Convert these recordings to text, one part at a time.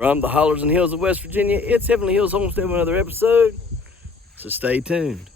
From the hollers and hills of West Virginia, it's Heavenly Hills Homestead with another episode, so stay tuned.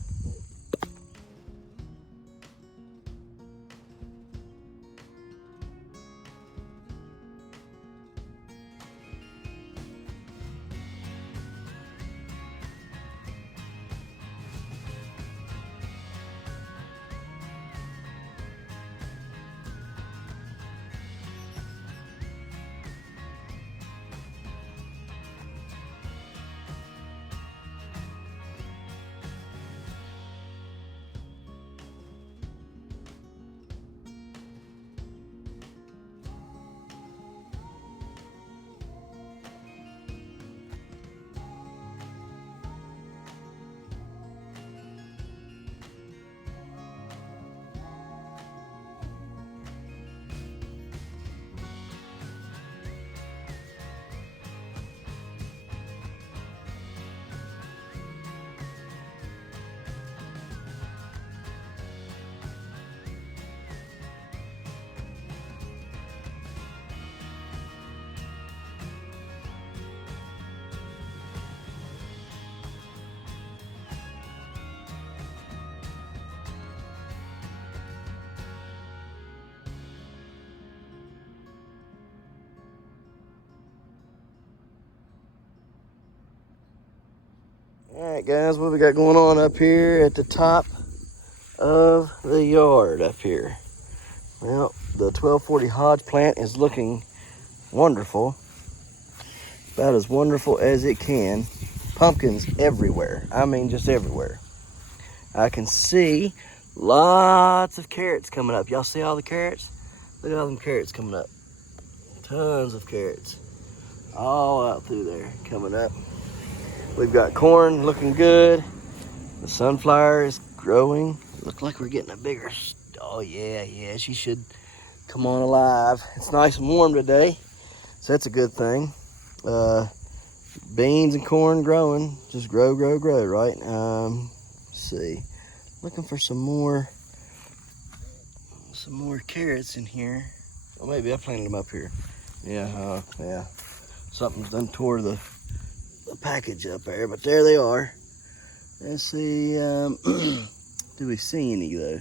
Alright guys, what we got going on up here at the top of the yard up here? Well, the 1240 Hodge plant is looking wonderful. About as wonderful as it can. Pumpkins everywhere. I mean just everywhere. I can see lots of carrots coming up. Y'all see all the carrots? Look at all them carrots coming up. Tons of carrots. All out through there coming up. We've got corn looking good. The sunflower is growing. Look like we're getting a bigger, oh yeah, she should come on alive. It's nice and warm today, so that's a good thing. Beans and corn growing, just grow, right? Let's see, looking for some more carrots in here. Oh, maybe I planted them up here. Yeah, something's done tore the package up there, but there they are. Let's see, do we see any though?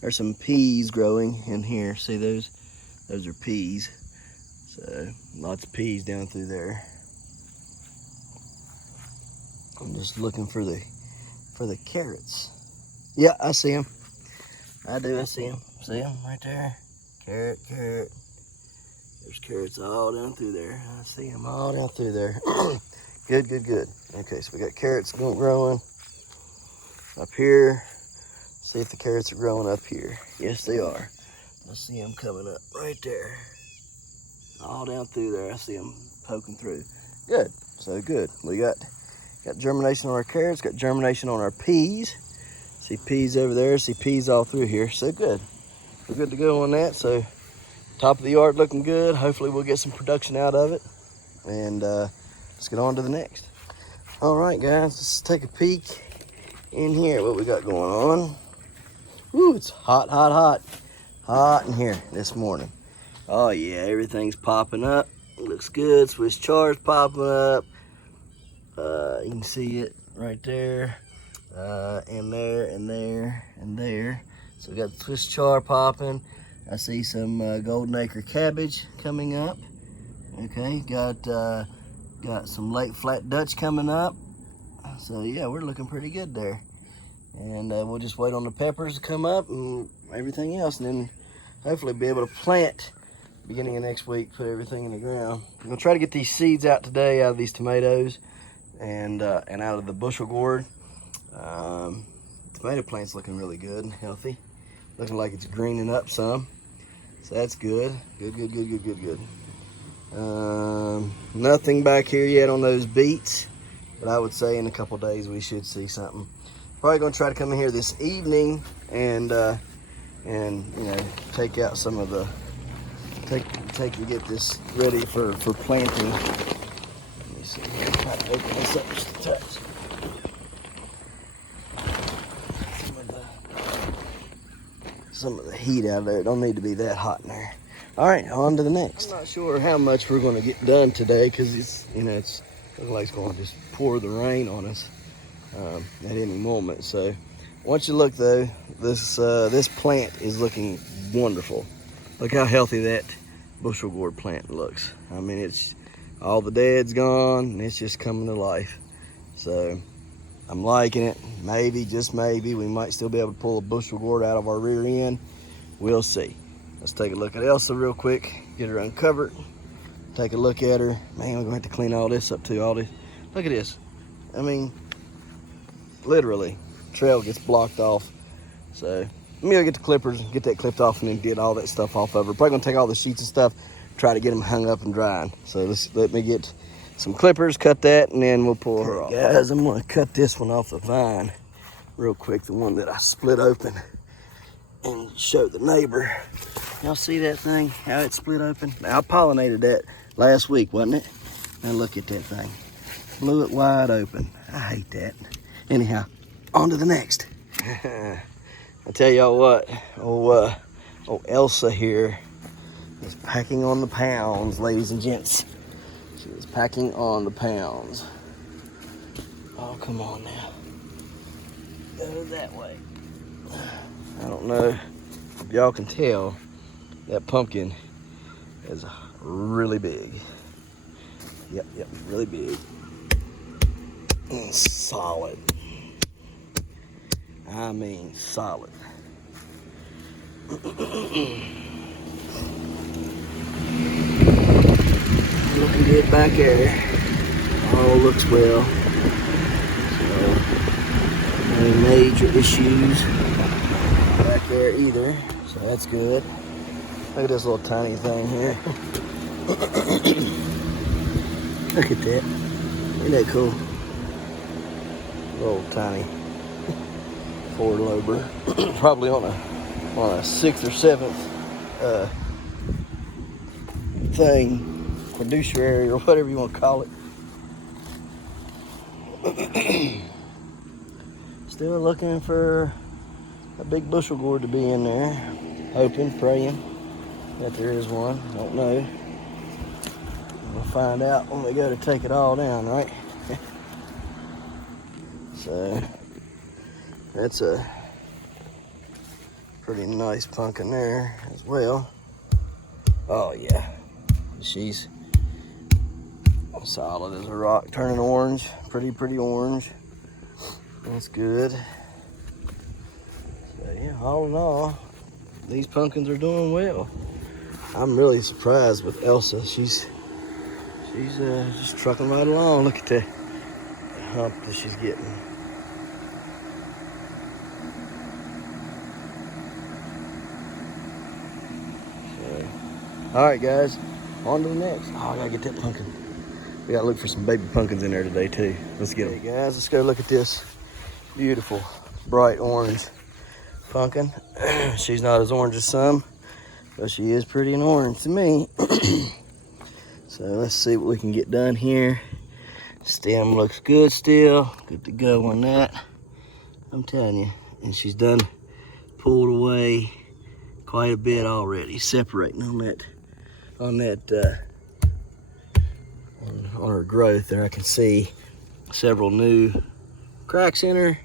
There's some peas growing in here. See those? Those are peas. So lots of peas down through there. I'm just looking for the carrots. Yeah, I see them. I see them. See them right there? Carrot. There's carrots all down through there. I see them all down through there. Good. Okay, so we got carrots growing up here. See if the carrots are growing up here. Yes, they are. I see them coming up right there. All down through there, I see them poking through. Good, so good. We got germination on our carrots, got germination on our peas. See peas over there, see peas all through here, so good. We're good to go on that, so top of the yard looking good. Hopefully we'll get some production out of it. And let's get on to the next. All right, guys, let's take a peek in here. What we got going on? Ooh, it's hot in here this morning. Oh yeah, everything's popping up. Looks good. Swiss chard's popping up. You can see it right there, and there. So we got Swiss chard popping. I see some golden acre cabbage coming up. Okay, got some late flat Dutch coming up. So yeah, we're looking pretty good there. And we'll just wait on the peppers to come up and everything else, and then hopefully be able to plant beginning of next week, put everything in the ground. I'm gonna try to get these seeds out today out of these tomatoes and out of the bushel gourd. Tomato plant's looking really good and healthy. Looking like it's greening up some. So that's good. Good. Nothing back here yet on those beets, but I would say in a couple days we should see something. Probably gonna try to come in here this evening and you know, take out some of the take and get this ready for planting. Let me see. Try to open this up just a touch. Some of the heat out there. It don't need to be that hot in there. All right, on to the next. I'm not sure how much we're going to get done today because it's looks like it's going to just pour the rain on us at any moment. So once you look though, this plant is looking wonderful. Look how healthy that bushel gourd plant looks. I mean, it's all the dead's gone and it's just coming to life. So I'm liking it. Maybe, just maybe, we might still be able to pull a bushel gourd out of our rear end. We'll see. Let's take a look at Elsa real quick, get her uncovered, take a look at her. Man, we're gonna have to clean all this up too. All this, look at this. I mean, literally, trail gets blocked off. So let me go get the clippers, get that clipped off, and then get all that stuff off of her. Probably gonna take all the sheets and stuff, try to get them hung up and drying. So let me get some clippers, cut that, and then we'll pull her off. Guys, I'm gonna cut this one off the vine real quick, the one that I split open, and show the neighbor. Y'all see that thing, how it split open? I pollinated that last week, wasn't it? Now look at that thing. Blew it wide open. I hate that. Anyhow, on to the next. I tell y'all what, old Elsa here is packing on the pounds, ladies and gents. She is packing on the pounds. Oh, come on now. Go that way. I don't know if y'all can tell, that pumpkin is really big. Yep, really big. And solid. I mean solid. Looking good back there. All looks well. So, no major issues back there either. So that's good. Look at this little tiny thing here. Look at that. Isn't that cool? Little tiny forward lober. Probably on a 6th or 7th thing, fiduciary or whatever you want to call it. Still looking for a big bushel gourd to be in there. Hoping, praying that there is one. Don't know. We'll find out when we go to take it all down, right? So that's a pretty nice pumpkin there as well. Oh yeah, she's solid as a rock, turning orange, pretty orange. That's good. So yeah, all in all, these pumpkins are doing well. I'm really surprised with Elsa. She's just trucking right along. Look at the hump that she's getting. So, all right, guys, on to the next. Oh, I gotta get that pumpkin. We gotta look for some baby pumpkins in there today too. Let's get them. Hey guys, let's go look at this beautiful bright orange pumpkin. She's not as orange as some, but she is pretty and orange to me. So let's see what we can get done here. Stem looks good still. Good to go on that. I'm telling you. And she's done pulled away quite a bit already, separating on her growth there. I can see several new cracks in her.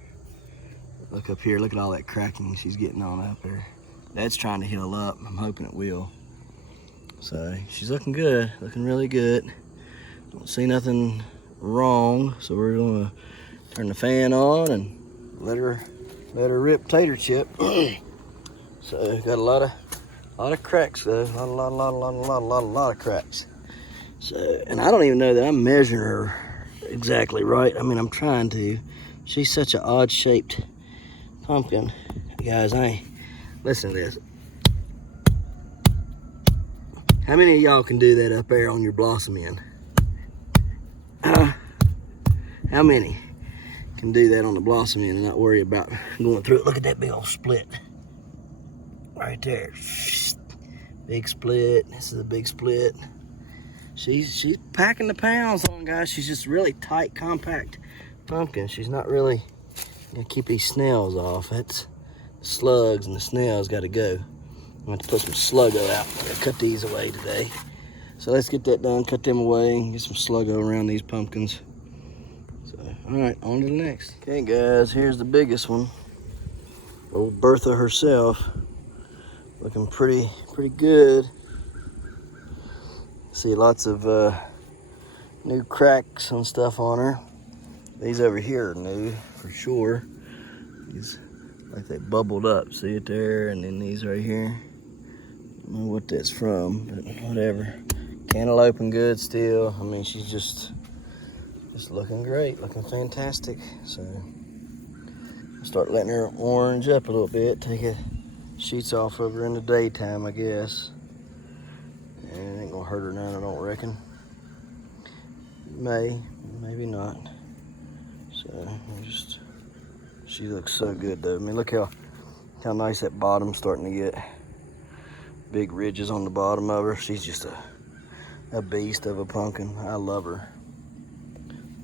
Look up here, look at all that cracking she's getting on up there. That's trying to heal up. I'm hoping it will. So she's looking good, looking really good. Don't see nothing wrong, so we're gonna turn the fan on and let her rip tater chip. So got a lot of cracks though, a lot of cracks. So, and I don't even know that I'm measuring her exactly right. I mean, I'm trying to. She's such an odd shaped pumpkin. Guys, listen to this. How many of y'all can do that up there on your blossom end? How many can do that on the blossom end and not worry about going through it? Look at that big old split right there. Big split. This is a big split. She's packing the pounds on, guys. She's just really tight, compact pumpkin. She's not really gonna keep these snails off. That's the slugs and the snails got to go. I'm going to put some Sluggo out. I'm going to cut these away today. So let's get that done, cut them away, and get some Sluggo around these pumpkins. So, all right, on to the next. Okay, guys, here's the biggest one. Old Bertha herself. Looking pretty good. See lots of new cracks and stuff on her. These over here are new for sure. These, like they bubbled up, see it there? And then these right here. Don't know what that's from, but whatever. Cantaloupe good still. I mean, she's just looking great, looking fantastic. So start letting her orange up a little bit, take the sheets off of her in the daytime, I guess. And it ain't gonna hurt her none, I don't reckon. Maybe not. So she looks so good though. I mean, look how nice that bottom's starting to get. Big ridges on the bottom of her. She's just a beast of a pumpkin. I love her.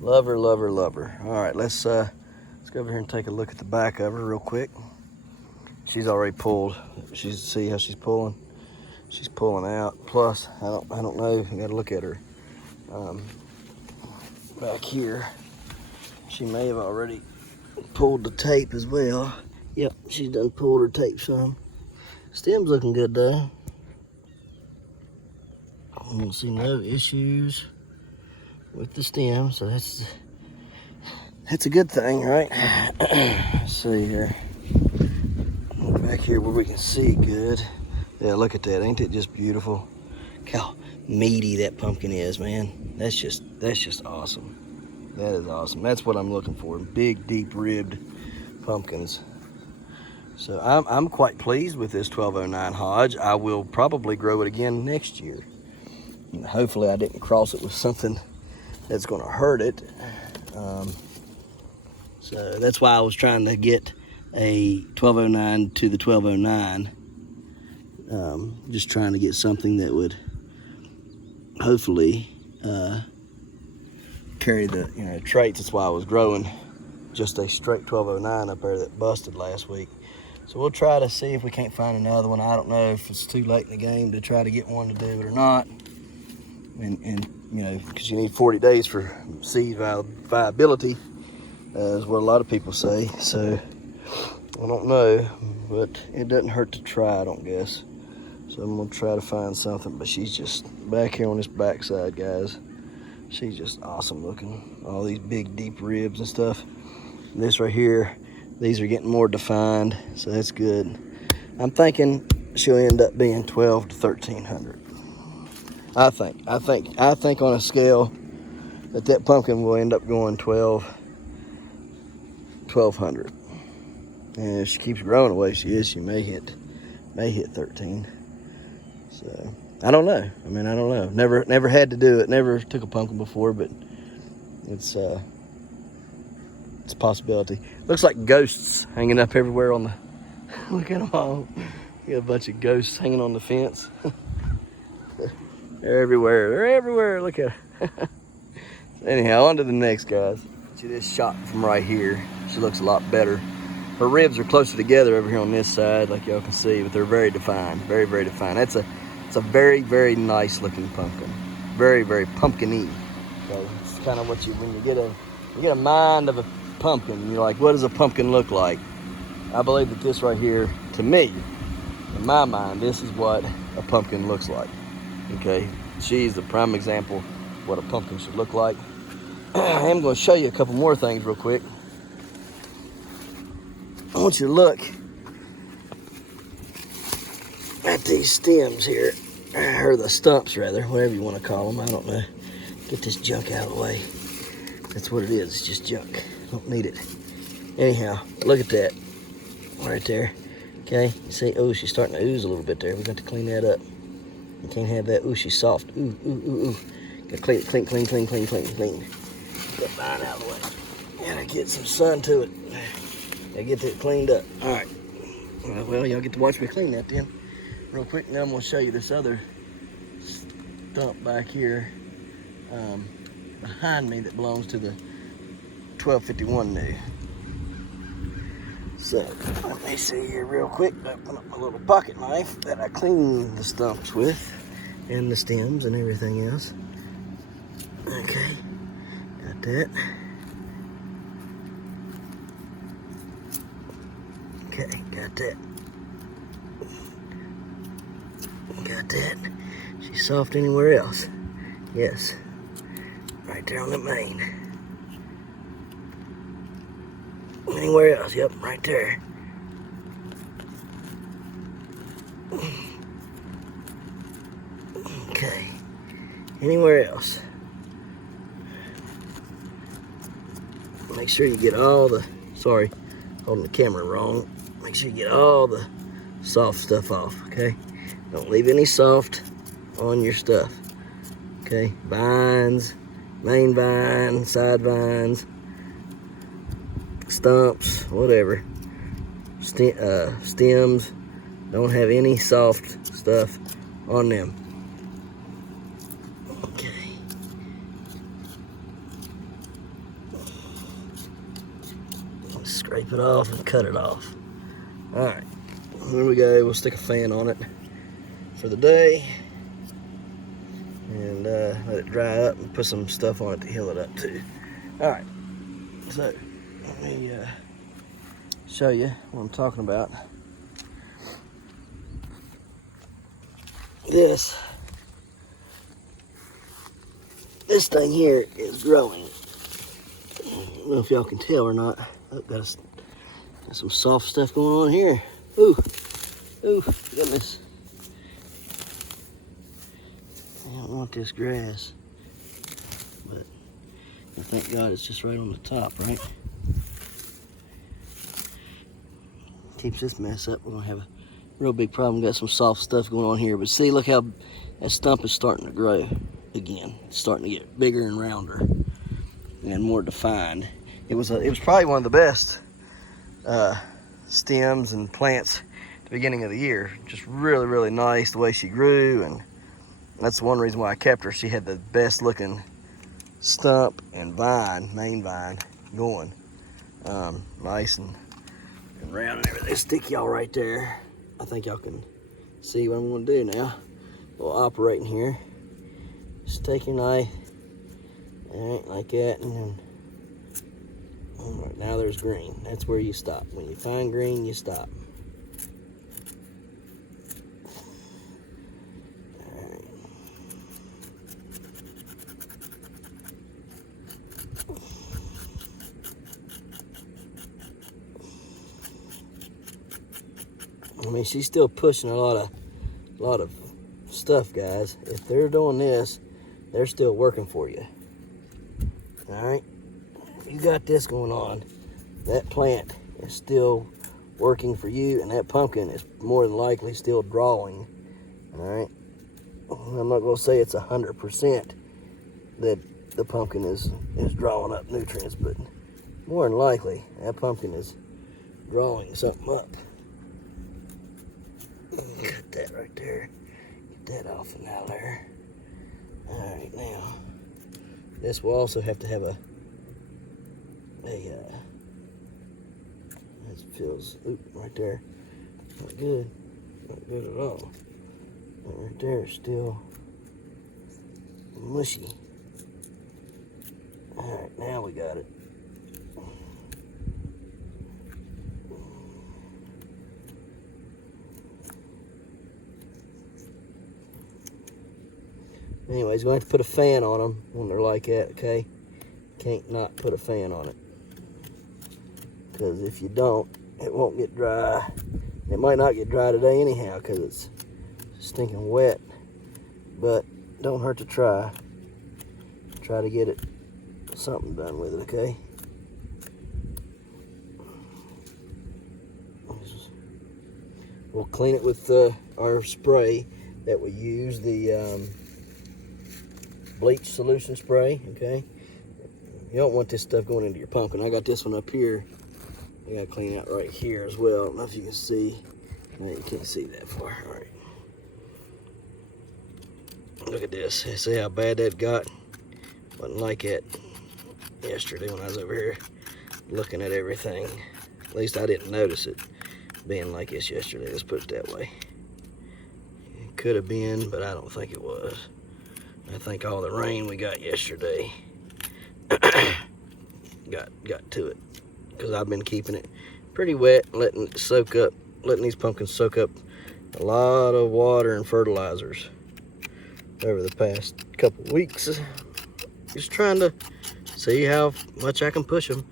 Love her, love her, love her. All right, let's go over here and take a look at the back of her real quick. She's already pulled. See how she's pulling? She's pulling out. Plus, I don't know. You gotta look at her back here. She may have already pulled the tape as well. Yep, she's done pulled her tape some. Stem's looking good though. I don't see no issues with the stem, so that's a good thing, right? Let's see here. Back here where we can see good. Yeah, look at that. Ain't it just beautiful? Look how meaty that pumpkin is, man. That's just awesome. That is awesome. That's what I'm looking for. Big, deep ribbed pumpkins. So I'm quite pleased with this 1209 Hodge. I will probably grow it again next year. And hopefully I didn't cross it with something that's going to hurt it. So that's why I was trying to get a 1209 to the 1209. Just trying to get something that would hopefully carry the traits. That's why I was growing just a straight 1209 up there that busted last week. So we'll try to see if we can't find another one. I don't know if it's too late in the game to try to get one to do it or not. And you know, because you need 40 days for seed viability, is what a lot of people say. So I don't know, but it doesn't hurt to try, I don't guess. So I'm gonna try to find something, but she's just back here on this backside, guys. She's just awesome looking. All these big, deep ribs and stuff. This right here, these are getting more defined, so that's good. I'm thinking she'll end up being 12 to 1300. I think on a scale that pumpkin will end up going 1200. And if she keeps growing the way she is, she may hit 13. So I don't know. I mean, I don't know. Never had to do it. Never took a pumpkin before, but it's a possibility. Looks like ghosts hanging up everywhere on the. Look at them all. You got a bunch of ghosts hanging on the fence. They're everywhere. They're everywhere. Look at her. Anyhow, on to the next, guys. See this shot from right here. She looks a lot better. Her ribs are closer together over here on this side, like y'all can see, but they're very defined. Very, very defined. It's a very, very nice looking pumpkin. Very, very pumpkin-y. So it's kind of what when you get a mind of a pumpkin, you're like, what does a pumpkin look like? I believe that this right here, to me, in my mind, this is what a pumpkin looks like. Okay, she's the prime example of what a pumpkin should look like. I am going to show you a couple more things real quick. I want you to look at these stems here, or the stumps rather, whatever you want to call them. I don't know. Get this junk out of the way. That's what it is. It's just junk. Don't need it. Anyhow, look at that right there. Okay, you see, oh, she's starting to ooze a little bit there. We got to clean that up. You can't have that. Ooh, she's soft. Ooh, ooh, ooh, ooh. Gotta clean. Get mine out of the way. Gotta get some sun to it. Gotta get that cleaned up. All right. Well, y'all get to watch me clean that then, real quick. Now I'm gonna show you this other stump back here behind me that belongs to the 1251 new. So, let me see here real quick. Open up my little pocket knife that I clean the stumps with, and the stems and everything else. Okay, got that. Okay, got that. Got that. She's soft anywhere else. Yes, right there on the main. Anywhere else? Yep, right there. Okay. Anywhere else? Make sure you get all the, sorry, holding the camera wrong. Make sure you get all the soft stuff off, okay? Don't leave any soft on your stuff, okay? Vines, main vine, side vines, stumps, whatever. Stems, don't have any soft stuff on them. Okay. Scrape it off and cut it off. All right, here we go. We'll stick a fan on it for the day and let it dry up and put some stuff on it to heal it up too. All right, so let me show you what I'm talking about. This thing here is growing. I don't know if y'all can tell or not. Oh, got some soft stuff going on here. Ooh, goodness. I don't want this grass, but thank God it's just right on the top, right? Keeps this mess up. We're gonna have a real big problem. Got some soft stuff going on here, but see, look how that stump is starting to grow again. It's starting to get bigger and rounder and more defined. It was probably one of the best stems and plants at the beginning of the year. Just really, really nice the way she grew, and that's one reason why I kept her. She had the best looking stump and vine, main vine, going. Nice and round and everything. Stick y'all right there. I think y'all can see what I'm gonna do now. We'll operate in here. Just take your knife, all right, like that, and then, all right, now there's green. That's where you stop. When you find green, you stop. All right. I mean, she's still pushing a lot of stuff, guys. If they're doing this, they're still working for you. All right, you got this going on. That plant is still working for you, and that pumpkin is more than likely still drawing. All right, I'm not gonna say it's 100% that the pumpkin is drawing up nutrients, but more than likely that pumpkin is drawing something up. Cut that right there. Get that off and out there. All right, now this will also have to have a this feels right there. Not good. Not good at all. That right there is still mushy. All right, now we got it. Anyways, going to have to put a fan on them when they're like that, okay? Can't not put a fan on it. Because if you don't, it won't get dry. It might not get dry today anyhow because it's stinking wet. But don't hurt to try. Try to get it something done with it, okay? We'll clean it with our spray that we use, the bleach solution spray, okay? You don't want this stuff going into your pumpkin. I got this one up here. I gotta clean out right here as well. I don't know if you can see. No, you can't see that far. All right. Look at this. See how bad that got? Wasn't like that yesterday when I was over here looking at everything. At least I didn't notice it being like this yesterday. Let's put it that way. It could have been, but I don't think it was. I think all the rain we got yesterday got to it, because I've been keeping it pretty wet, letting it soak up, letting these pumpkins soak up a lot of water and fertilizers over the past couple weeks. Just trying to see how much I can push them.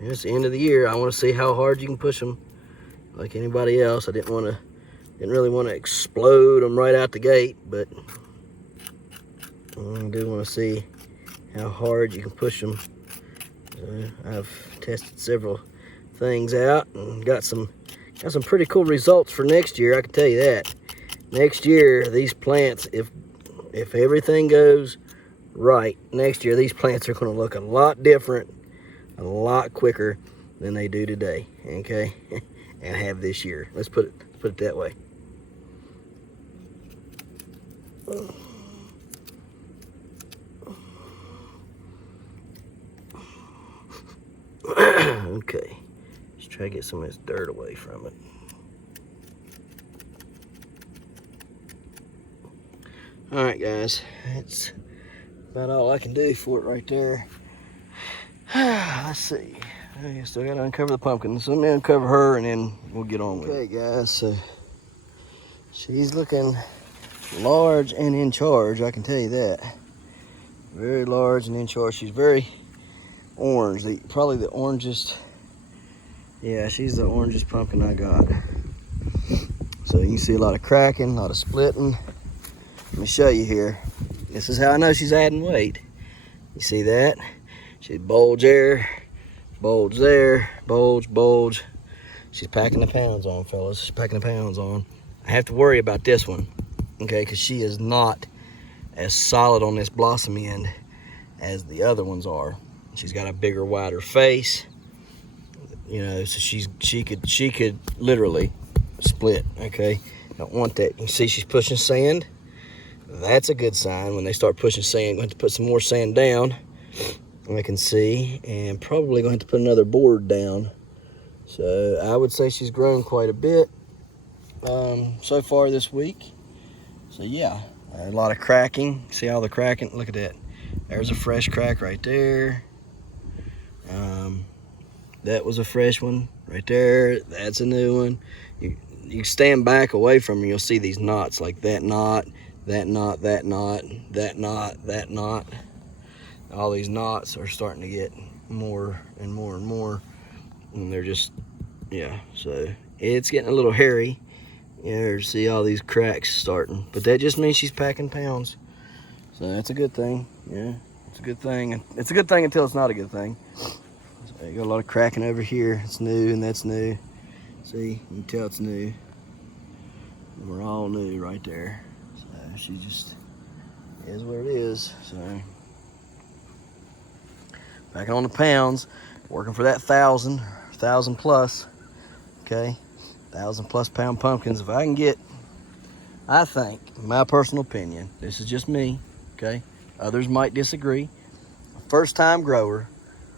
It's the end of the year. I want to see how hard you can push them. Like anybody else, I didn't really want to explode them right out the gate, but I do want to see how hard you can push them. I've tested several things out and got some pretty cool results for next year. I can tell you that. Next year, these plants, if everything goes right, next year these plants are going to look a lot different, a lot quicker than they do today. Okay, and have this year. Let's put it that way. Okay, let's try to get some of this dirt away from it. All right, guys, that's about all I can do for it right there. Let's see. I still got to uncover the pumpkin. So let me uncover her, and then we'll get on with it. Okay, guys, so she's looking large and in charge, I can tell you that. Very large and in charge. She's very orange, probably the orangest. Yeah, she's the orangest pumpkin I got. So you can see a lot of cracking, a lot of splitting. Let me show you here. This is how I know she's adding weight. You see that? She's bulge there, bulge there, bulge, bulge. She's packing the pounds on, fellas. She's packing the pounds on. I have to worry about this one, okay, because she is not as solid on this blossom end as the other ones are. She's got a bigger, wider face, you know, so she could literally split, okay? Don't want that. You can see she's pushing sand. That's a good sign. When they start pushing sand, I'm going to have to put some more sand down, I can see, and probably going to have to put another board down. So I would say she's grown quite a bit so far this week. So yeah, a lot of cracking. See all the cracking? Look at that. There's a fresh crack right there. That was a fresh one right there. That's a new one. You stand back away from her, you'll see these knots, like that knot, that knot, that knot, that knot, that knot. All these knots are starting to get more and more and more, and they're just, yeah, so it's getting a little hairy. You see all these cracks starting, but that just means she's packing pounds. So that's a good thing. Yeah, it's a good thing. It's a good thing until it's not a good thing. So you got a lot of cracking over here. It's new, and that's new. See, you can tell it's new. And we're all new right there. So she just is what it is. So packing on the pounds, working for that 1,000 plus. Okay, 1,000 plus pound pumpkins. If I can get, I think, my personal opinion, this is just me, okay? Others might disagree. First time grower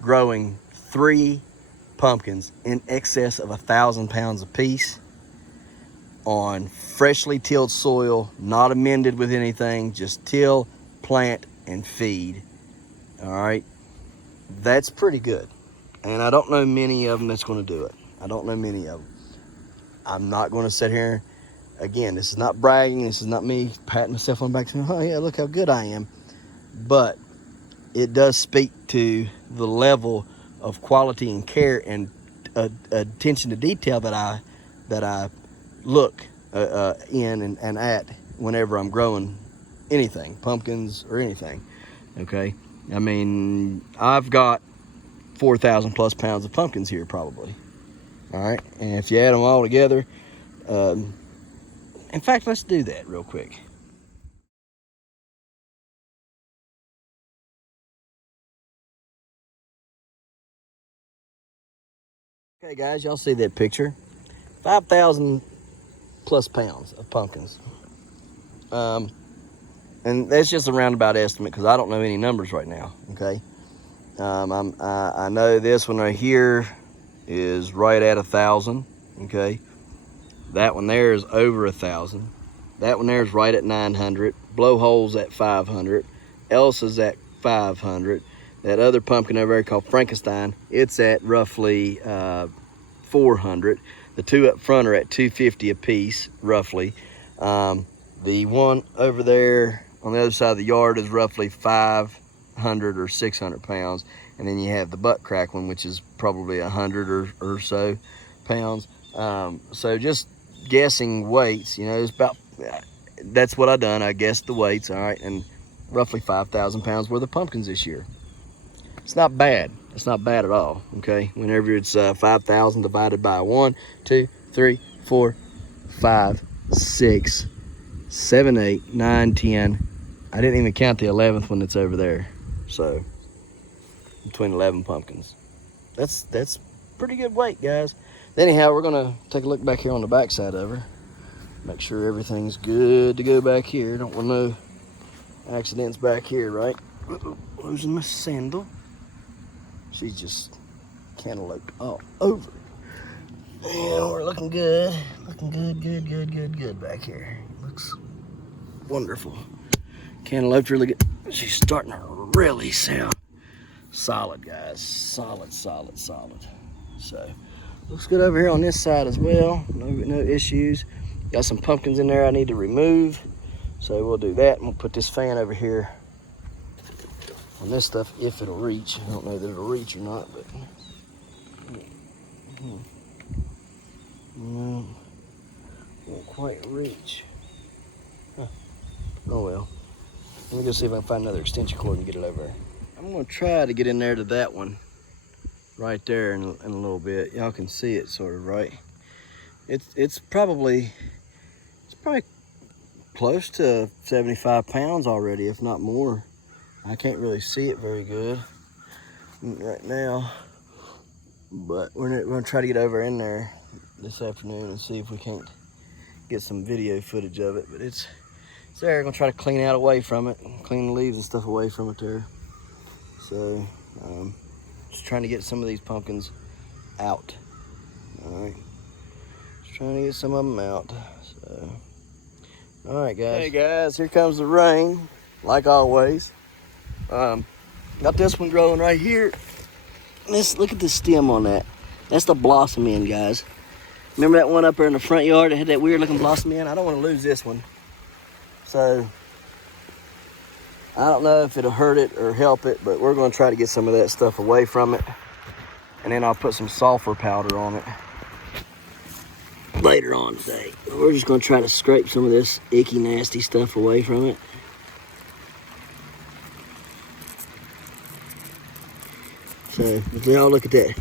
growing 3 pumpkins in excess of 1,000 pounds a piece on freshly tilled soil, not amended with anything, just till, plant, and feed. All right, that's pretty good. And I don't know many of them that's going to do it. I don't know many of them. I'm not going to sit here. Again, this is not bragging. This is not me patting myself on the back saying, oh yeah, look how good I am. But it does speak to the level of quality and care and attention to detail that I look in and at whenever I'm growing anything, pumpkins or anything. Okay, I mean, I've got 4,000 plus pounds of pumpkins here probably. All right, and if you add them all together, in fact, let's do that real quick. Okay, guys, y'all see that picture? 5,000 plus pounds of pumpkins. And that's just a roundabout estimate because I don't know any numbers right now, okay? I know this one right here is right at 1,000. Okay, that one there is over 1,000. That one there is right at 900. Blowhole's at 500. Elsa's at 500. That other pumpkin over there called Frankenstein, it's at roughly 400. The two up front are at 250 a piece, roughly. The one over there on the other side of the yard is roughly 500 or 600 pounds. And then you have the butt crack one, which is probably 100 or so pounds. So just guessing weights, you know, it's about, that's what I done. I guessed the weights, all right, and roughly 5,000 pounds worth of pumpkins this year. It's not bad. It's not bad at all, okay? Whenever it's 5,000 divided by 1, 2, 3, 4, 5, 6, 7, 8, 9, 10. I didn't even count the 11th one that's over there. So, between 11 pumpkins. That's pretty good weight, guys. Anyhow, we're gonna take a look back here on the back side of her. Make sure everything's good to go back here. Don't want no accidents back here, right? Uh-oh, losing my sandal. She's just cantalouped all over. And we're looking good. Looking good back here. Looks wonderful. Cantaloupe really good. She's starting to really sound solid, guys. Solid. So, looks good over here on this side as well. No issues. Got some pumpkins in there I need to remove. So we'll do that. And we'll put this fan over here on this stuff if it'll reach. I don't know that it'll reach or not, but no, won't quite reach. Huh. Oh well. Let me go see if I can find another extension cord and get it over there. I'm gonna try to get in there to that one right there in a little bit. Y'all can see it sort of, right? It's probably close to 75 pounds already, if not more. I can't really see it very good right now, but we're gonna try to get over in there this afternoon and see if we can't get some video footage of it. But it's there. I'm gonna try to clean out away from it, clean the leaves and stuff away from it there. So just trying to get some of these pumpkins out. All right, just trying to get some of them out. So, all right, guys. Hey guys, here comes the rain, like always. Got this one growing right here. Look at the stem on that. That's the blossom end, guys. Remember that one up there in the front yard that had that weird looking blossom end? I don't want to lose this one. So I don't know if it'll hurt it or help it, but we're going to try to get some of that stuff away from it. And then I'll put some sulfur powder on it later on today. We're just going to try to scrape some of this icky, nasty stuff away from it. So if y'all look at that,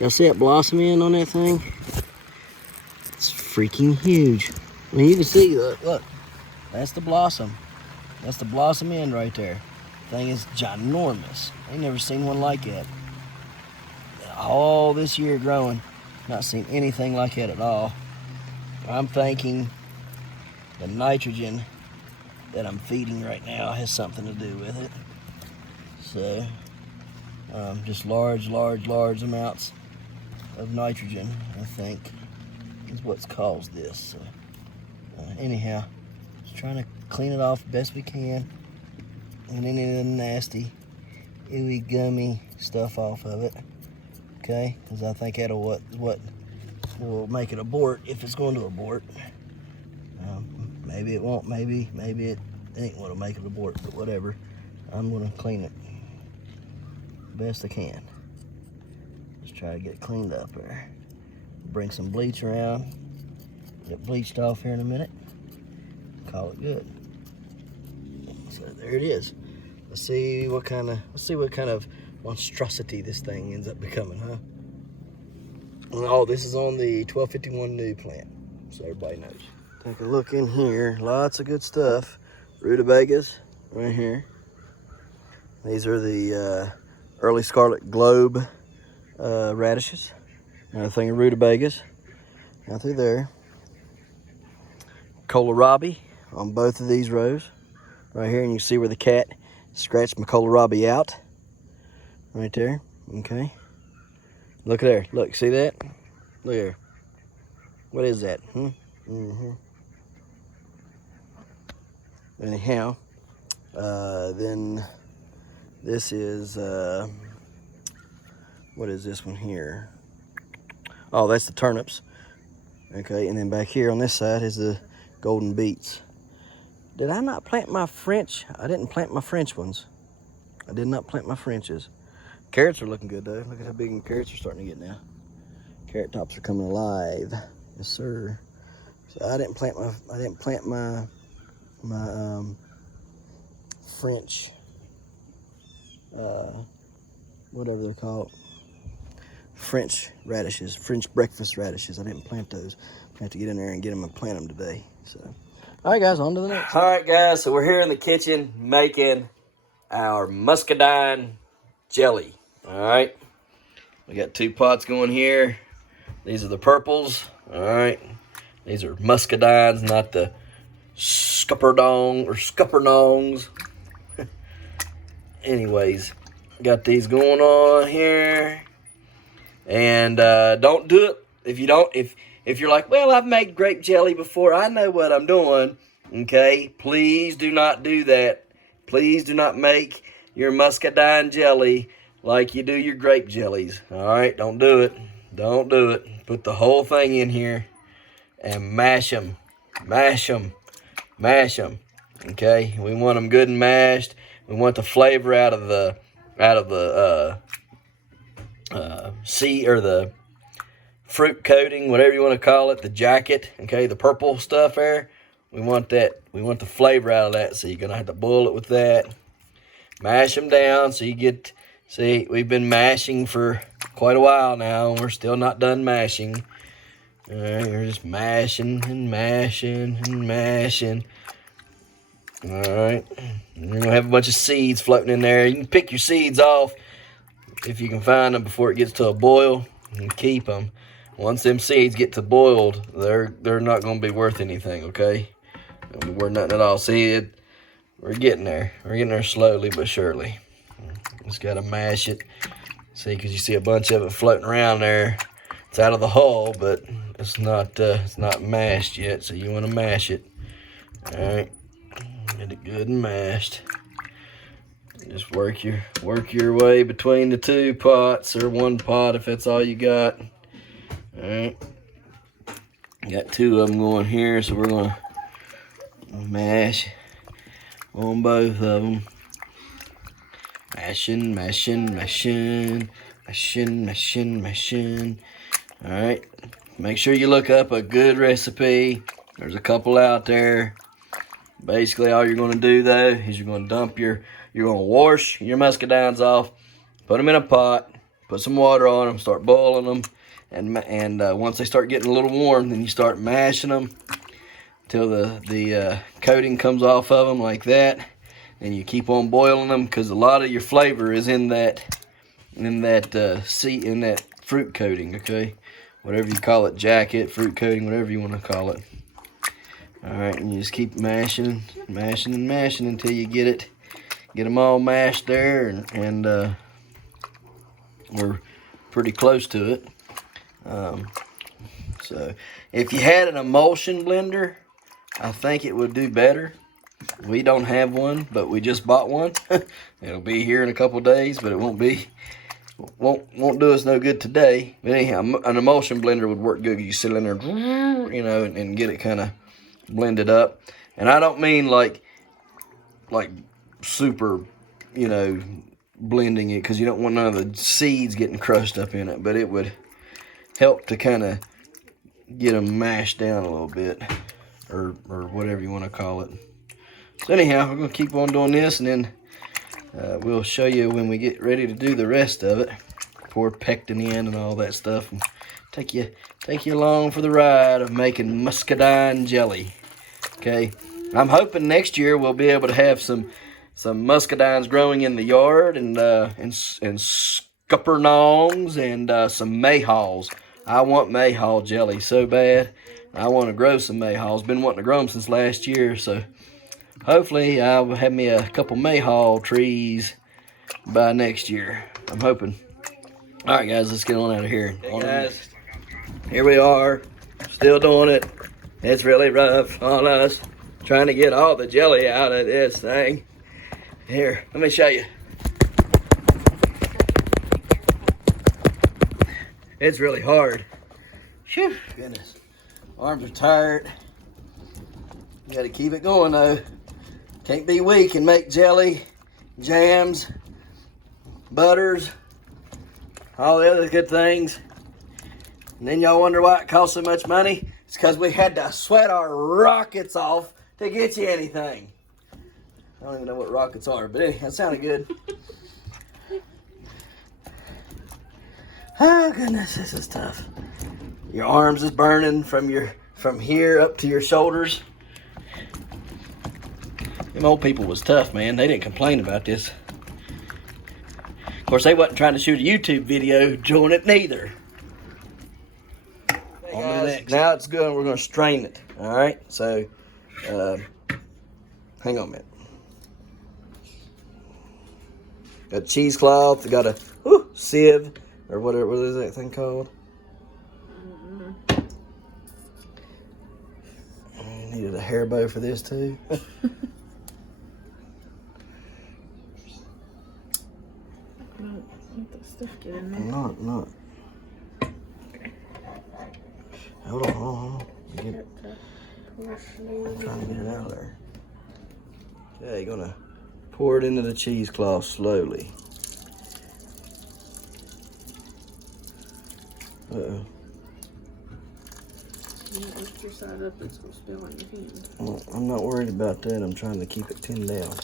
y'all see that blossom end on that thing? It's freaking huge. I mean, you can see, look, that's the blossom. That's the blossom end right there. Thing is ginormous. I ain't never seen one like that. All this year growing, not seen anything like that at all. I'm thinking the nitrogen that I'm feeding right now has something to do with it. So, just large amounts of nitrogen, I think, is what's caused this. So, anyhow, just trying to clean it off best we can, and any of the nasty, ooey, gummy stuff off of it. Okay, because I think that'll what will make it abort if it's going to abort. Maybe it won't. Maybe it ain't what'll make it abort. But whatever, I'm gonna clean it best I can. Just try to get it cleaned up there. Bring some bleach around. Get bleached off here in a minute. Call it good. So there it is. Let's see what kind of monstrosity this thing ends up becoming, huh? Oh, this is on the 1251 new plant, so everybody knows. Take a look in here. Lots of good stuff. Rutabagas right here. These are the early scarlet globe radishes. Another thing of rutabagas out through there. Kohlrabi on both of these rows right here, and you see where the cat scratched my kohlrabi out right there. Okay, Look at there. Look, see that? Look here. What is that? Anyhow, then this is, what is this one here? Oh, that's the turnips. Okay, and then back here on this side is the golden beets. Did I not plant my French? I didn't plant my French ones. I did not plant my Frenches. Carrots are looking good though. Look at how big the carrots are starting to get now. Carrot tops are coming alive. Yes, sir. So I didn't plant my French, whatever they're called. French radishes, French breakfast radishes. I didn't plant those. I have to get in there and get them and plant them today. So, all right, guys, on to the next. All right, guys, so we're here in the kitchen making our muscadine jelly. All right, we got 2 pots going here. These are the purples. All right, these are muscadines, not the scuppernongs. Anyways, got these going on here. And don't do it if you're like, well, I've made grape jelly before, I know what I'm doing. Okay, please do not do that. Please do not make your muscadine jelly like you do your grape jellies. All right, don't do it. Don't do it. Put the whole thing in here and mash them. Mash them. Mash them. Okay, we want them good and mashed. We want the flavor out of the seed or the fruit coating, whatever you want to call it, the jacket. Okay, the purple stuff there. We want that. We want the flavor out of that. So you're gonna have to boil it with that. Mash them down so you get. See, we've been mashing for quite a while now, and we're still not done mashing. All right, we're just mashing and mashing and mashing. All right, and you're gonna have a bunch of seeds floating in there. You can pick your seeds off if you can find them before it gets to a boil, and keep them. Once them seeds get to boiled, they're not gonna be worth anything. Okay, they'll be worth nothing at all. See it. We're getting there. We're getting there slowly but surely. Just gotta mash it. See, because you see a bunch of it floating around there. It's out of the hull, but it's not mashed yet. So you want to mash it. All right, get it good and mashed. Just work your way between the 2 pots, or 1 pot if that's all you got. All right, got 2 of them going here, so we're gonna mash on both of them. Mashing, mashing, mashing, mashing, mashing, mashing. All right, make sure you look up a good recipe. There's a couple out there. Basically, all you're going to do though is you're going to wash your muscadines off, put them in a pot, put some water on them, start boiling them, and once they start getting a little warm, then you start mashing them till the coating comes off of them like that. And you keep on boiling them because a lot of your flavor is in that fruit coating. Okay, whatever you call it, jacket, fruit coating, whatever you want to call it. All right, and you just keep mashing, mashing, and mashing until you get them all mashed there, and we're pretty close to it. So if you had an emulsion blender, I think it would do better. We don't have one, but we just bought one. It'll be here in a couple days, but it won't do us no good today. But anyhow, an emulsion blender would work good. You sit in there, you know, and get it kind of blended up. And I don't mean like super, you know, blending it, because you don't want none of the seeds getting crushed up in it. But it would help to kind of get them mashed down a little bit, or whatever you want to call it. So anyhow, we're going to keep on doing this, and then we'll show you when we get ready to do the rest of it. Pour pectin in and all that stuff, and take you along for the ride of making muscadine jelly. Okay, I'm hoping next year we'll be able to have some muscadines growing in the yard, and scuppernongs, and some mayhaws. I want mayhaw jelly so bad. I want to grow some mayhaws. Been wanting to grow them since last year, so hopefully I'll have me a couple mayhaw trees by next year. I'm hoping. All right, guys, let's get on out of here. Okay, guys, here we are, still doing it. It's really rough on us trying to get all the jelly out of this thing. Here, let me show you. It's really hard. Whew, goodness. Arms are tired. You gotta keep it going though. Can't be weak and make jelly, jams, butters, all the other good things. And then y'all wonder why it costs so much money? It's because we had to sweat our rockets off to get you anything. I don't even know what rockets are, but anyway, that sounded good. Oh goodness, this is tough. Your arms is burning from here up to your shoulders. Them old people was tough, man. They didn't complain about this. Of course, they wasn't trying to shoot a YouTube video doing it neither. Hey guys, now it's good. We're going to strain it. All right. So, hang on a minute. Got a cheesecloth. Got a sieve or whatever. What is that thing called? I needed a hair bow for this too. Let the stuff get in there. Not. Hold on. I'm trying to get it out of there. Okay, you're gonna pour it into the cheesecloth slowly. Uh-oh. You lift your side up, it's gonna spill on your hand. Well, I'm not worried about that. I'm trying to keep it pinned down.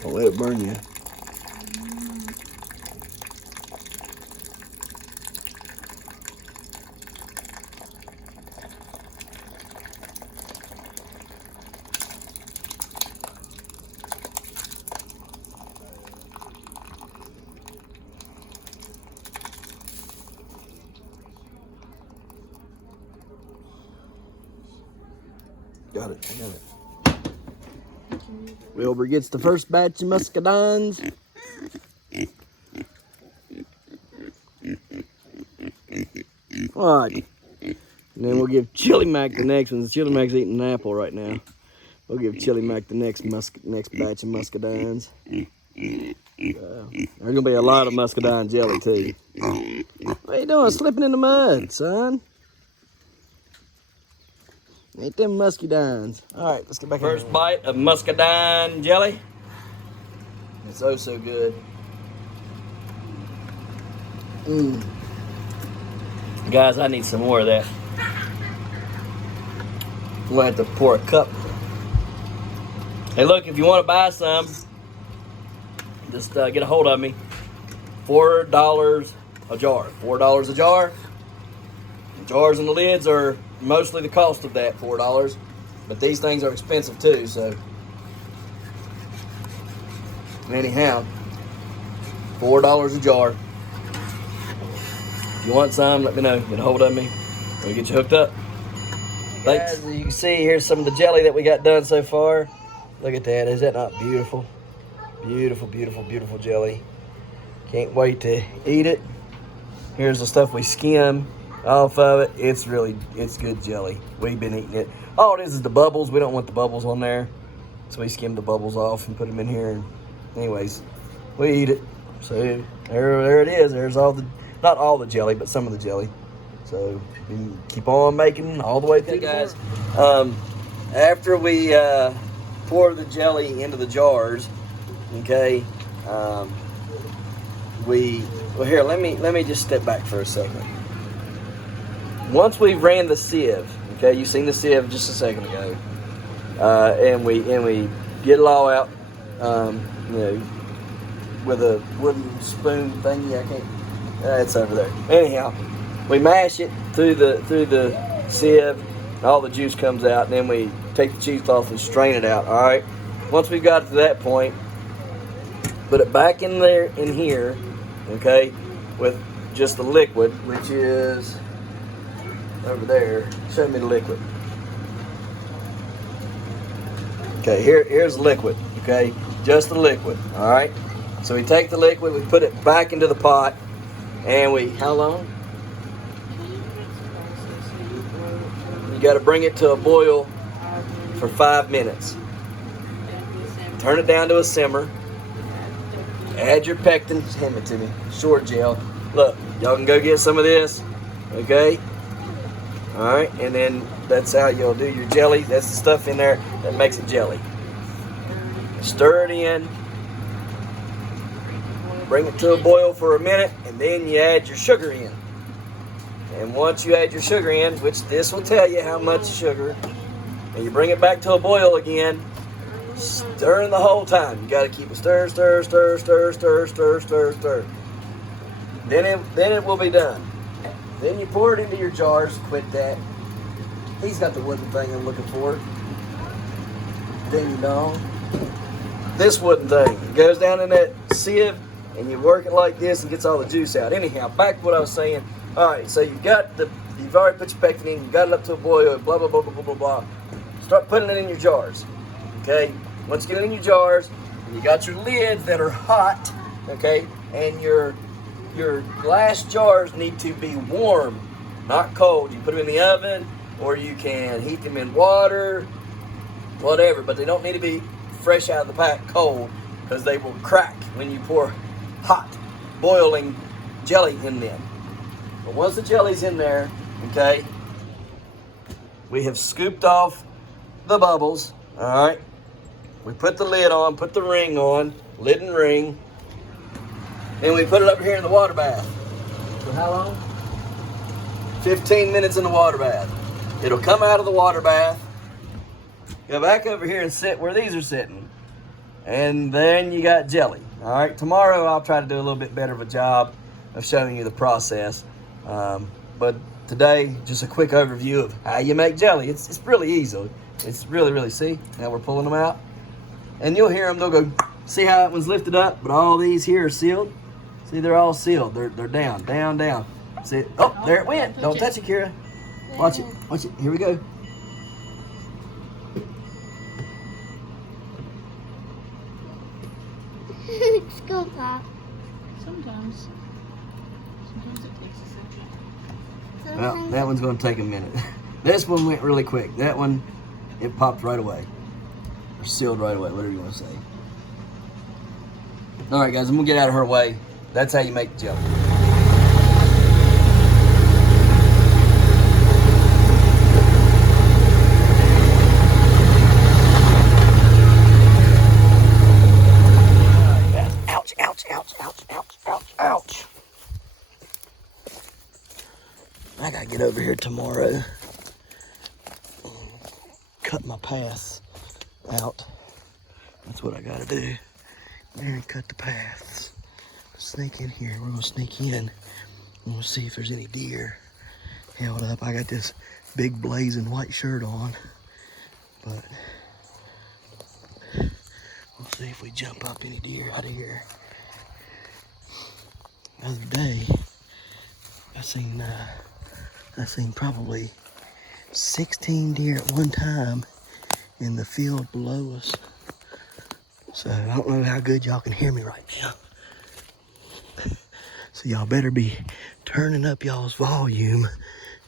Don't let it burn you. Got it. I got it. Wilbur gets the first batch of muscadines. What? And then we'll give Chili Mac the next one. Chili Mac's eating an apple right now. We'll give Chili Mac the next batch of muscadines. There's gonna be a lot of muscadine jelly too. What are you doing? Slipping in the mud, son. Eat them muscadines. All right, let's get back. First bite of muscadine jelly. It's oh so good. Guys, I need some more of that. I'm gonna have to pour a cup. Hey, look, if you want to buy some, just get a hold of me. $4 a jar. $4 a jar. The jars and the lids are mostly the cost of that, $4. But these things are expensive too, so. Anyhow, $4 a jar. If you want some, let me know. Get a hold of me. We'll get you hooked up. Thanks. As you can see, here's some of the jelly that we got done so far. Look at that. Is that not beautiful? Beautiful, beautiful, beautiful jelly. Can't wait to eat it. Here's the stuff we skim off of it. It's good jelly. We've been eating it. All it is the bubbles. We don't want the bubbles on there. So we skim the bubbles off and put them in here. And anyways, we eat it. So there it is. There's not all the jelly, but some of the jelly. So we can keep on making all the way through. Okay, guys. After we pour the jelly into the jars, okay, well, here, let me just step back for a second. Once we've ran the sieve, okay, you seen the sieve just a second ago, and we get it all out, with a wooden spoon thingy. I can't. It's over there. Anyhow, we mash it through the sieve, and all the juice comes out, and then we take the cheesecloth and strain it out. All right. Once we've got to that point, put it back in here, okay, with just the liquid, which is over there. Show me the liquid. Okay, here's the liquid, okay? Just the liquid, all right? So we take the liquid, we put it back into the pot, and how long? You gotta bring it to a boil for 5 minutes. Turn it down to a simmer. Add your pectin, just hand it to me, short gel. Look, y'all can go get some of this, okay? All right, and then that's how you'll do your jelly. That's the stuff in there that makes it jelly. Stir it in, bring it to a boil for a minute, and then you add your sugar in. And once you add your sugar in, which this will tell you how much sugar, and you bring it back to a boil again, stirring the whole time. You got to keep it stir, stir, stir, stir, stir, stir, stir, stir. Then it will be done. Then you pour it into your jars. Quit that. He's got the wooden thing I'm looking for. Ding dong. This wooden thing. It goes down in that sieve, and you work it like this and gets all the juice out. Anyhow, back to what I was saying. All right, so you've already put your pectin in. You got it up to a boil. Blah blah blah blah blah blah blah. Start putting it in your jars. Okay. Once you get it in your jars, and you got your lids that are hot. Okay, and your glass jars need to be warm, not cold. You put them in the oven, or you can heat them in water, whatever, but they don't need to be fresh out of the pack cold, because they will crack when you pour hot, boiling jelly in them. But once the jelly's in there, okay, we have scooped off the bubbles, all right? We put the lid on, put the ring on, lid and ring. Then we put it up here in the water bath. For how long? 15 minutes in the water bath. It'll come out of the water bath, go back over here and sit where these are sitting. And then you got jelly. All right, tomorrow I'll try to do a little bit better of a job of showing you the process. But today, just a quick overview of how you make jelly. It's really easy. It's really, see? Now we're pulling them out. And you'll hear them, they'll go, see how that one's lifted up, but all these here are sealed? See, they're all sealed. They're down, down, down. See, oh, there it went. Don't touch it, Kira. Watch it, watch it. Here we go. It's go pop. Sometimes it takes a second. Well, that one's going to take a minute. This one went really quick. That one, it popped right away. Or sealed right away, whatever you want to say. All right, guys, I'm going to get out of her way. That's how you make jelly. Ouch, ouch, ouch, ouch, ouch, ouch, ouch. I got to get over here tomorrow. Cut my paths out. That's what I got to do. There and cut the paths. Sneak in here. We're gonna sneak in and we'll see if there's any deer held up. I got this big blazing white shirt on, but we'll see if we jump up any deer out of here. The other day, I seen probably 16 deer at one time in the field below us. So I don't know how good y'all can hear me right now. So y'all better be turning up y'all's volume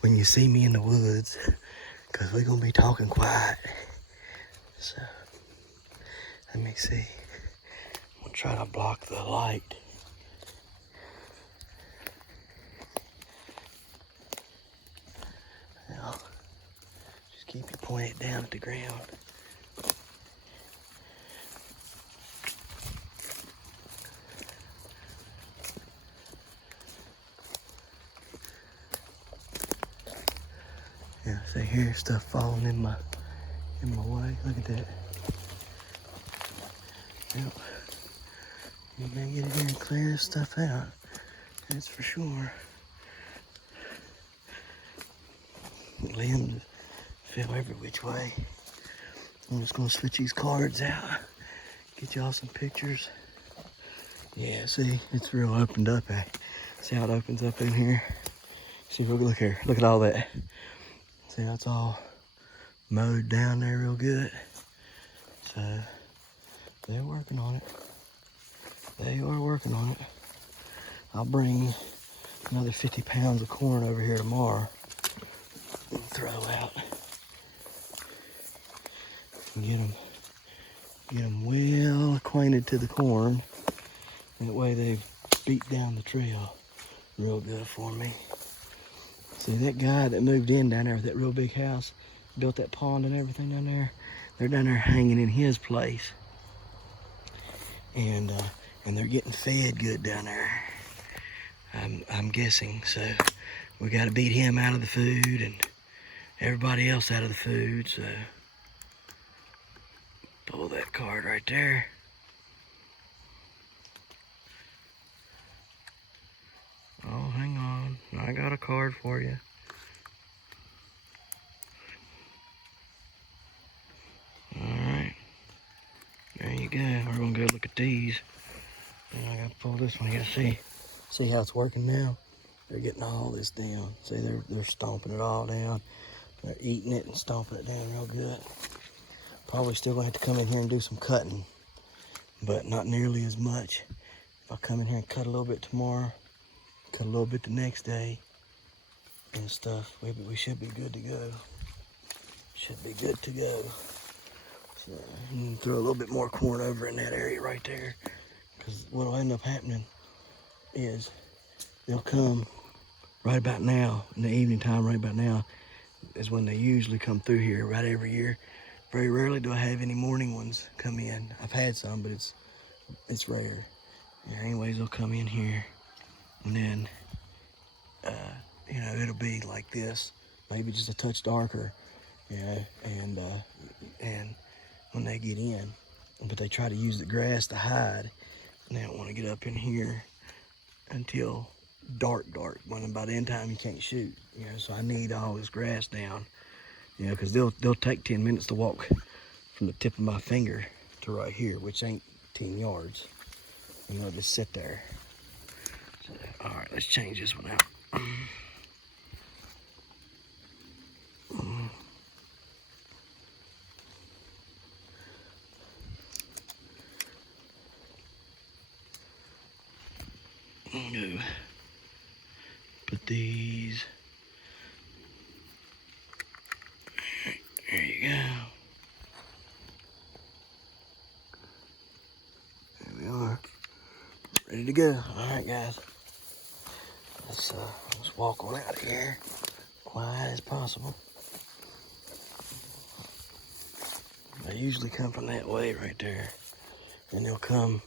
when you see me in the woods, because we're gonna be talking quiet. So let me see. I'm gonna try to block the light. Now, just keep your point down at the ground. Yeah, so here's stuff falling in my way. Look at that. Yep. You gotta get in here and clear this stuff out. That's for sure. Limbs fell every which way. I'm just gonna switch these cards out. Get y'all some pictures. Yeah, see, it's real opened up. See how it opens up in here? See, look here. Look at all that. See how it's all mowed down there real good. So they're working on it. They are working on it. I'll bring another 50 pounds of corn over here tomorrow and throw out. And get them well acquainted to the corn. That way they've beat down the trail real good for me. See, that guy that moved in down there with that real big house, built that pond and everything down there, they're down there hanging in his place. And they're getting fed good down there. I'm guessing. So we got to beat him out of the food and everybody else out of the food. So pull that card right there. Oh, hang on. I got a card for you. Alright. There you go. We're going to go look at these. And I got to pull this one. You got to see how it's working now. They're getting all this down. See, they're stomping it all down. They're eating it and stomping it down real good. Probably still going to have to come in here and do some cutting. But not nearly as much. If I come in here and cut a little bit tomorrow, cut a little bit the next day and stuff, we should be good to go. Should be good to go. So, throw a little bit more corn over in that area right there. Because what will end up happening is they'll come right about now, in the evening time, right about now, is when they usually come through here right every year. Very rarely do I have any morning ones come in. I've had some, but it's rare. Yeah, anyways, they'll come in here, and then, it'll be like this, maybe just a touch darker, and when they get in, but they try to use the grass to hide, and they don't want to get up in here until dark, when by the end time you can't shoot, so I need all this grass down, because they'll take 10 minutes to walk from the tip of my finger to right here, which ain't 10 yards. Just sit there. So, all right, let's change this one out. Go. Put these. There you go. There we are. Ready to go. All right, guys. Let's walk on out of here, quiet as possible. They usually come from that way right there, and they'll come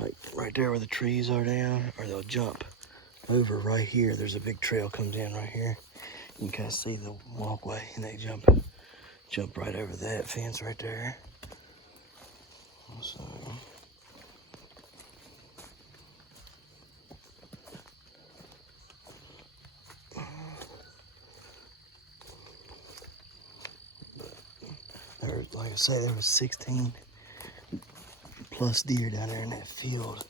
like right there where the trees are down, or they'll jump over right here. There's a big trail comes in right here. You can kind of see the walkway, and they jump right over that fence right there. So. Like I say, there was 16 plus deer down there in that field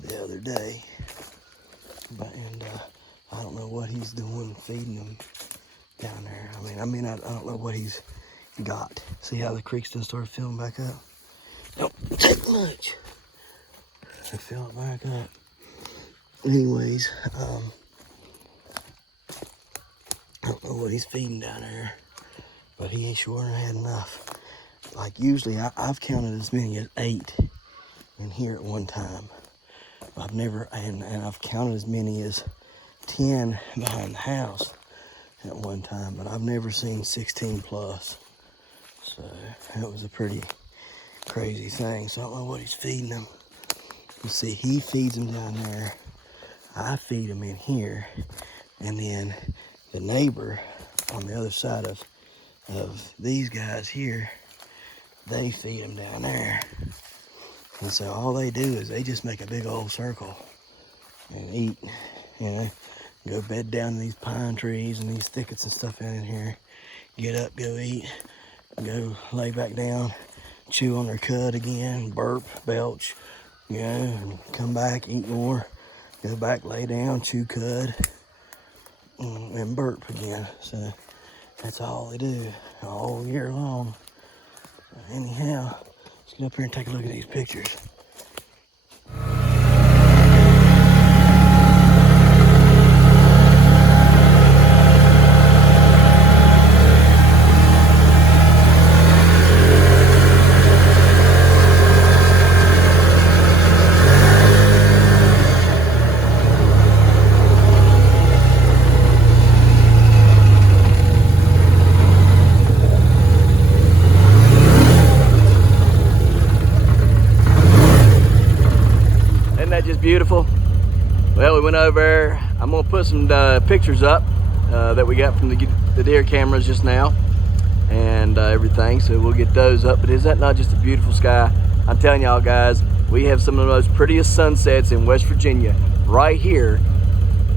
the other day. And I don't know what he's doing feeding them down there. I don't know what he's got. See how the creek's done started filling back up? Don't take much. They fill it back up. Anyways, I don't know what he's feeding down there, but he ain't sure had enough. Like usually I've counted as many as 8 in here at one time. I've never, and I've counted as many as 10 behind the house at one time, but I've never seen 16 plus. So that was a pretty crazy thing. So I don't know what he's feeding them. You see, he feeds them down there. I feed them in here. And then the neighbor on the other side of these guys here, they feed them down there. And so all they do is they just make a big old circle and eat, go bed down in these pine trees and these thickets and stuff in here, get up, go eat, go lay back down, chew on their cud again, burp, belch, and come back, eat more, go back, lay down, chew cud, and burp again. So that's all they do all year long. Anyhow, Let's go up here and take a look at these pictures. Isn't that just beautiful? Well, we went over there. I'm gonna put some pictures up that we got from the deer cameras just now and everything, so we'll get those up. But is that not just a beautiful sky? I'm telling y'all guys, we have some of the most prettiest sunsets in West Virginia right here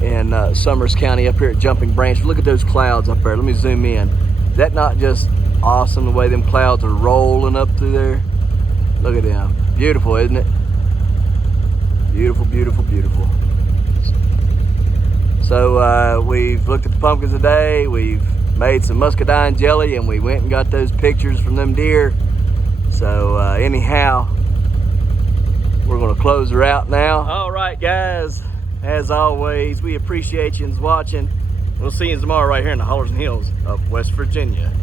in Summers County up here at Jumping Branch. Look at those clouds up there. Let me zoom in. Is that not just awesome the way them clouds are rolling up through there? Look at them. Beautiful, isn't it? Beautiful, beautiful, beautiful. So we've looked at the pumpkins today. We've made some muscadine jelly, and we went and got those pictures from them deer. So anyhow, we're gonna close her out now. All right, guys, as always, we appreciate you watching. We'll see you tomorrow right here in the Hollers and Hills of West Virginia.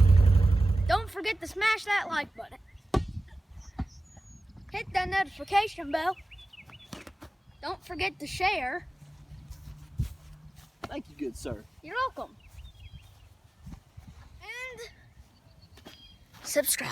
Don't forget to smash that like button. Hit that notification bell. Don't forget to share. Thank you, good sir. You're welcome. And subscribe.